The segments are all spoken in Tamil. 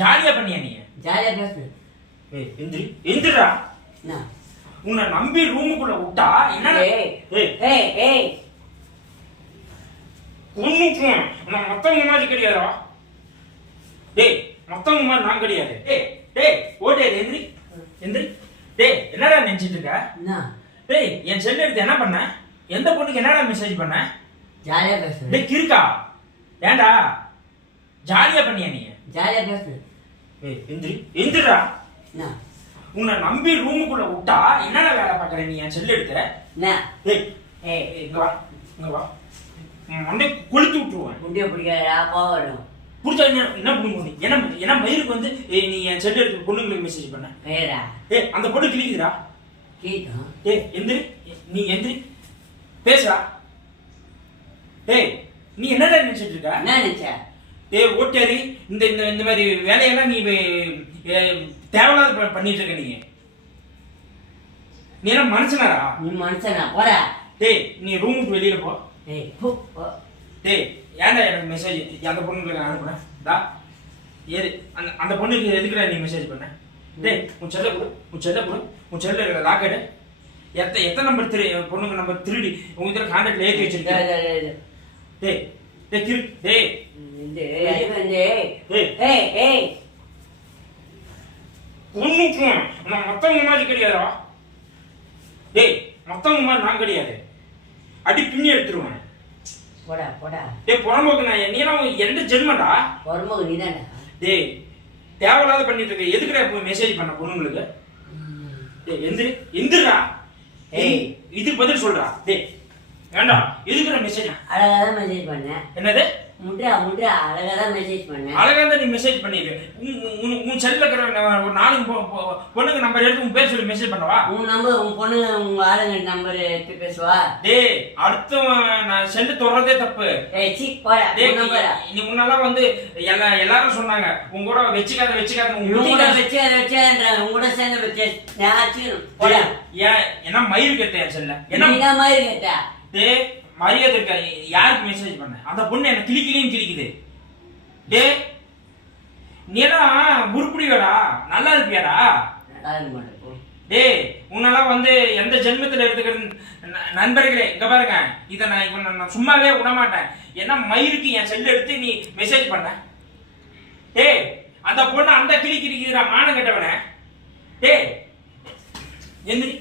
ஜாலியா பண்ணியா நீ? ஜாலியா பேசு ஏய் எந்திரி. எந்திரா என்ன? உன்னை நம்பி ரூமுக்குள்ள விட்டா என்னடா ஏய் ஏய் ஏய். ஒண்ணுக்கும் நான் மத்தவங்க மாதிரி கிடையாதா டேய் மத்தவங்க மாதிரி நான் கிடையாது. டேய் டேய் ஓடே எந்திரி. எந்திரி. டேய் என்னடா நினைச்சிட்டு இருக்க? என்ன? டேய் என் செல் எடுத்து என்ன பண்ண? எந்த பொண்ணுக்கு என்னடா மெசேஜ் பண்ண? ஜாலியா பேசு டேய் கிறுக்கா. ஏன்டா ஜாலியா பண்ணியா நீ? ஜாலியா பேசு எந்திரி எந்திரா உன்னை நம்பி ரூமுக்குள்ள விட்டா என்னடா வேலை பார்க்கற நீ? என் செல் எடுத்த என்ன? டேய் ஏய் ஏய், இங்க வா இங்க வா. உன் மண்டை கொளுத்தி விட்டுருவேன். முண்டிய பிடிக்காதா கோவம் வரும். புடிச்சா என்ன என்ன நீ என்ன என்ன மயிருக்கு வந்து ஏய் நீ என் செல் எடுத்து பொண்ணுங்களுக்கு மெசேஜ் பண்ண. வேறா ஏய் அந்த பொண்ணு கிளிக்குதுடா கீட்டும் ஏய் எந்திரி நீ எந்திரி. பேசுடா. டேய் நீ என்னடா நினைச்சிட்டு இருக்க? என்ன நினைச்ச? டேய் ஓட்டேரி இந்த இந்த இந்த மாதிரி வேலையெல்லாம் நீ ஏ, தேவையில்லாத பண்ணிட்டு இருக்க நீ. நீ என்ன மனுஷனாடா? நீ மனுஷனா? போடா. டேய் நீ ரூமுக்கு வெளியில போ. போ டேய் ஏன்டா எனக்கு மெசேஜ் அந்த பொண்ணுங்களுக்கு நான் அனுப்புனேன் டா ஏது அந்த அந்த பொண்ணுக்கு எதுக்குடா நீ மெசேஜ் பண்ண? டேய் உன் செல்ல கொடு உன் செல்ல கொடு. உன் செல்ல இருக்கிற லாக்கெடு எத்த எத்தனை நம்பர் திரு பொண்ணுங்க நம்பர் திருடி உங்க இதில் கான்டாக்ட்ல ஏற்றி டேய், வச்சிருக்கேன். டேய், டேய், டேய். டேய். பொண்ணுக்கும் நான் மத்தவங்க மாதிரி கிடையாதா டேய் மத்தவங்க மாதிரி நான் கிடையாது. அடி பின்னி எடுத்துருவேன். போடா போடா. டேய் புறம்போக்கு நான் நீ எல்லாம் எந்த ஜென்மடா வரும்போது நீதான்டா டேய் தேவையில்லாத பண்ணிட்டு இருக்க. எதுக்குடா இப்போ மெசேஜ் பண்ண பொண்ணுங்களுக்கு? டேய் எந்திரி எந்திரா ஏய். இது பதில் சொல்றா. டேய் வேண்டாம் எதுக்குடா மெசேஜ் அழகா தான் மெசேஜ் பண்ணேன். என்னது? முட்ரா முட்ரா அழகா தான் மெசேஜ் பண்ணேன். அழகா தான் நீ மெசேஜ் பண்ணிடு உன் உன் செல்ல இருக்கிற ஒரு நாலு பொ- பொ- பொண்ணுங்க நம்பர் எடுத்து உன் பேர் சொல்லி மெசேஜ் பண்ணவா? உன் நம்பர் உன் பொண்ணுங்க உங்க ஆளுங்க நம்பர் எடுத்து பேசுவா? டேய் அடுத்தவன் நான் செல்லு தொடர்றதே தப்பு. ஏய் சீ போடா டேய் நம்பரா நீ முன்னெல்லாம் வந்து எல்லா எல்லாரும் சொன்னாங்க உன் கூட வச்சுக்காத வச்சுக்காத உன் இவங்க கூட குட்டிக்காத- வச்சு அதை வச்சுன்றாங்க உங்க கூட சேர்ந்து வச்சு. நான் வச்சுக்கணும். போடா. ஏன் என்ன மயிர் கட்ட என் செல்ல? என்ன மாதிரி கேட்டா டேய் மரியாதை இருக்கா? யாருக்கு மெசேஜ் பண்ண? அந்த பொண்ணு என்ன கிளிக்கிளியும் கிளிக்குது. டேய் நீ எல்லாம் உருப்படியாடா நல்லா இருப்பியாடா? டேய் உன்னெல்லாம் வந்து எந்த ஜென்மத்துல எடுத்துக்கிற ந- நண்பர்களே இங்க பாருங்க. இதை நான் இப்ப நான் சும்மாவே விட மாட்டேன் ஏன்னா மயிருக்கு என் செல் எடுத்து நீ மெசேஜ் பண்ண? டேய் அந்த பொண்ணு அந்த கிளி கிளிக்குதுடா மானம் கட்டவனே. எந்திரி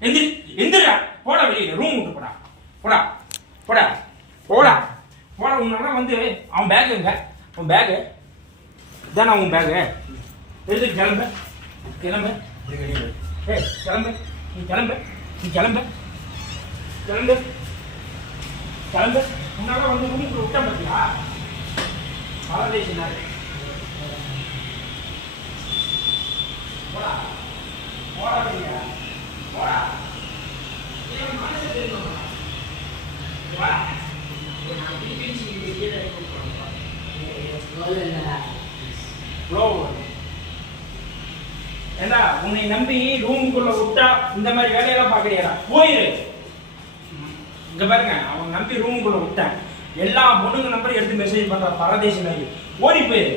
எந்திரி எந்திரா போடா வெளியில ரூம் விட்டு போடா போடா போடா போடா போடா உன்னெல்லாம் வந்து அவன் பேக் எங்க? அவன் பேகு இதானா உன் பேகு எடுத்து கிளம்பு. கிளம்பு. ஏய் கிளம்பு. நீ கிளம்பு. நீ கிளம்பு. கிளம்பு. கிளம்பு. உன்னால வந்து ரூமுக்கு விட்ட பார்த்தியா பரதேசினாரு. போடா. போடா வெளியே போடா. ஏன் மனசு தெரியுமா போடா. ஏண்டா உன்னை நம்பி ரூமுக்குள்ள விட்டா இந்த மாதிரி வேலையெல்லாம் பாக்குறியாடா போயிரு இங்க பாருங்க அவன் நம்பி ரூமுக்குள்ள விட்டேன். எல்லா பொண்ணுங்க நம்பரும் எடுத்து மெசேஜ் பண்ற பரதேசி மாதிரி. ஓடி போயிரு